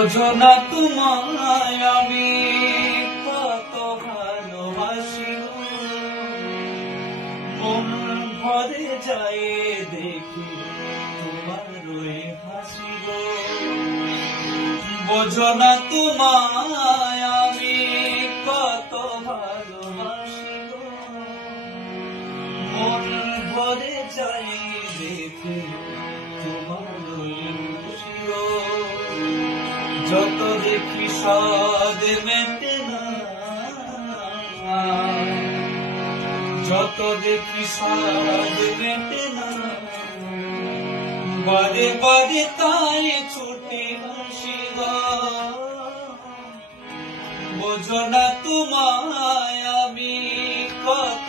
বোঝো না তোমায় আমি কত ভালোবাসি গো, মন ভরে যায় দেখি তোমার ওই হাসি গো। বোঝো না তোমায় আমি কত ভালোবাসি গো, মন ভরে যায় দেখি তোমার ওই হাসি গো। যত দেখি স্বাদ মেটে না, যত দেখি স্বাদ মেটে না, বারে বারে তাই ছুটে হাসি গো। বোঝো না তোমায় আমি কত